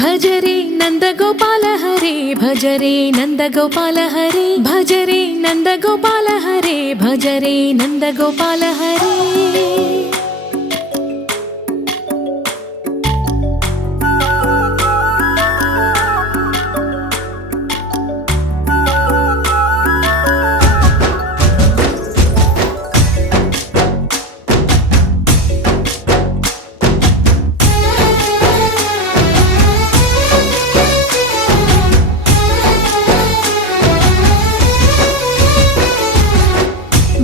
भजरे नंद गोपाल हरे भजरे नंद गोपाल हरे भजरे नंद गोपाल हरे भजरे नंद गोपाल हरे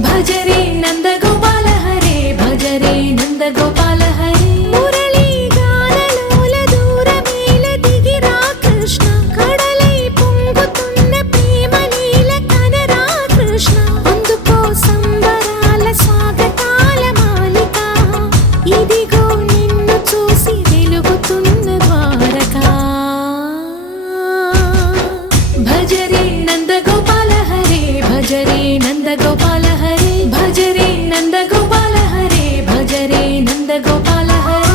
भजरे नंद गोपाल हरे भजरे नंद गोपाल हरे मुरली गानलोल दूरमेल दिगिरा कृष्ण कड़लै పొంగుతున్న ప్రేమ నీల కనరా కృష్ణ అందుకో సంబరాల స్వాగతాల మాలిక ఇదిగో నిన్ను చూసి వెలుగుతున్న ద్వారకా భజరే నంద గోపాల హరే భజరే నంద గోపాల भजरे नंद गोपाल हरे भजरे नंद गोपाल हरे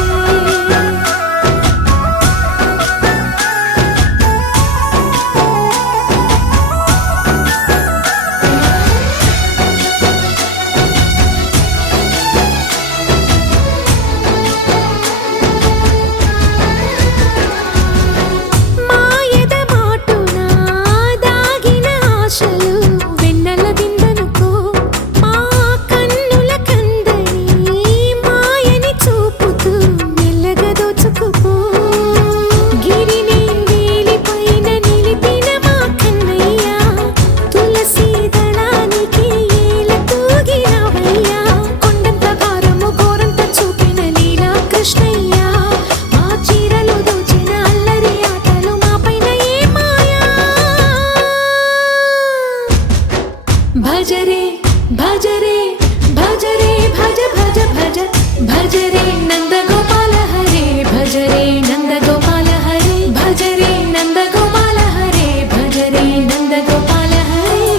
మాయద మాటునా దాగిన ఆశలు వెన్నెల దిందనుకో भजरे भजरे भजरे भज भज भज भजरे नंद गोपाल हरे भजरे नंद गोपाल हरे भजरे नंद गोपाल हरे भजरे नंद गोपाल हरे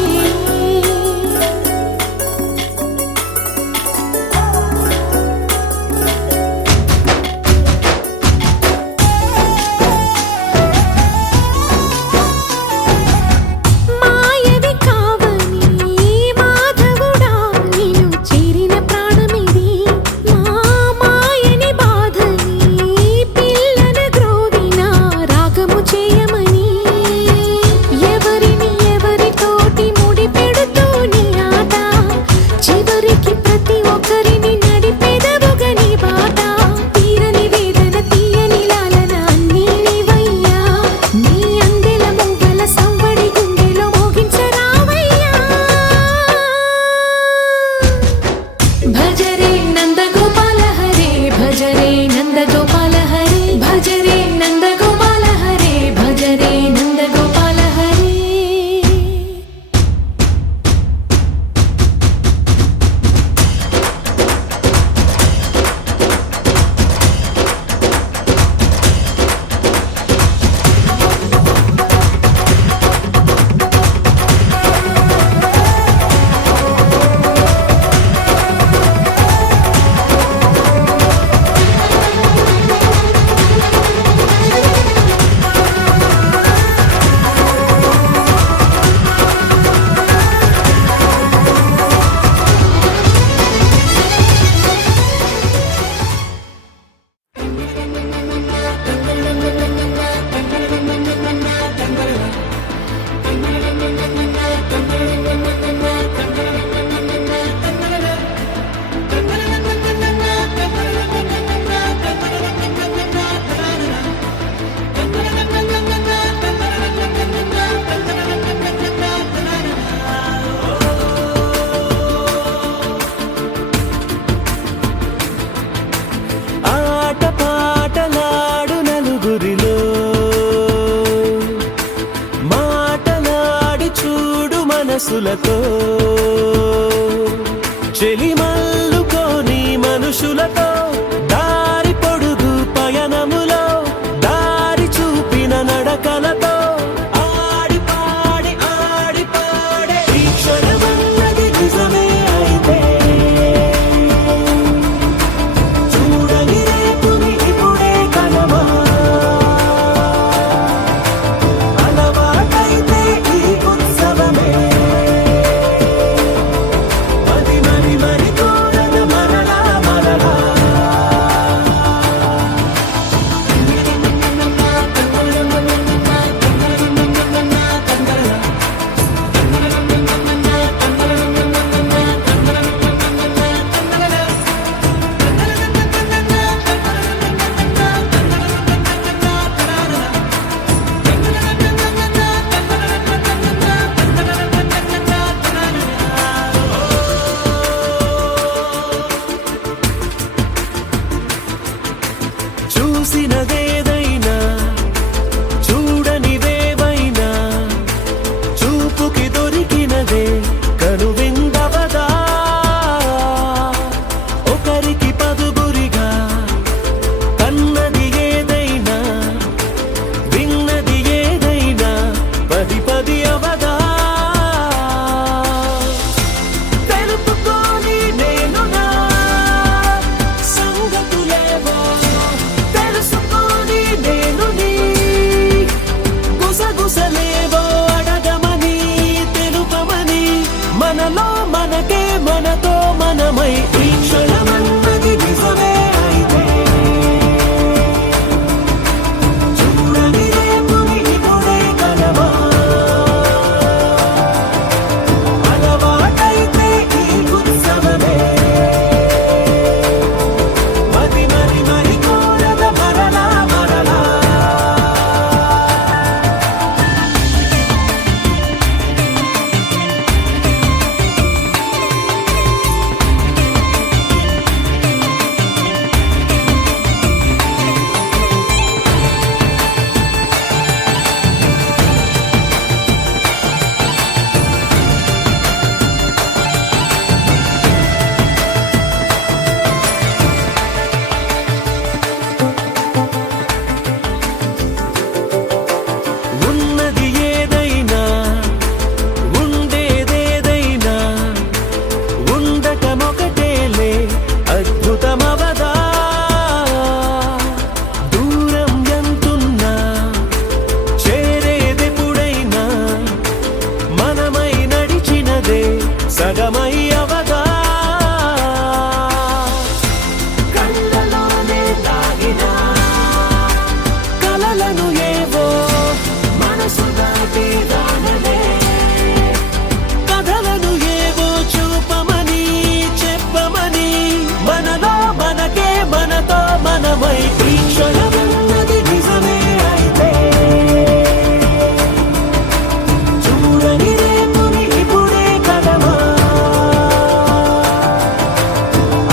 చెలిమల్లుకోని మనుషులతో దారి పొడుగు పయనములో దారి చూపిన నడకలతో ఆడి పాడి ఈ క్షణమన్నది నిజమే అయితే చూడని రేపుని ఇప్పుడే కలవా అలవాటైతే ఈ ఉత్సవమే మరి కోరద మరలా మరలా చూసినదేదైనా చూడనివేవైనా చూపుకి దొరికినదే కనువిందవదా ఒకరికి పదుగురిగా కన్నది ఏదైనా విన్నది ఏదైనా పది పది అవదా తెలుపుకోని నేను నా సంగతులేవో తెలుసుకొని నేను నీ గుసగుసలేవో అడగమని తెలుపమని మనలో మనకే మనతో మనమై ఈ క్షణమన్నది నిజమే అయితే చూడని రేపుని ఇప్పుడే కలవా అలవాటైతే ఈ ఉత్సవమే మరి కోరద మరలా మరలా ఉన్నది ఏదైనా ఉండేదేదైనా ఉండటమొకటేలే అద్భుతమవదా దూరం ఎంతున్నా చేరేదెప్పుడైనా మనమై నడిచినదే సగమై అవదా కళ్ళలోనే దాగిన కలలను ఏవో మనసు దాటి దానలే కథలను ఏవో చూపమని చెప్పమని మనలో మనకే మనతో మనమై ఈ క్షణమన్నది నిజమే అయితే చూడని రేపుని ఇప్పుడే కలవా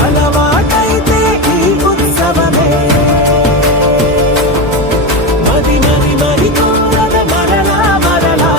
అలవాటైతే ఈ ఉత్సవమే మరి కోరద మరలా మరలా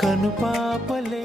కనుపాపలే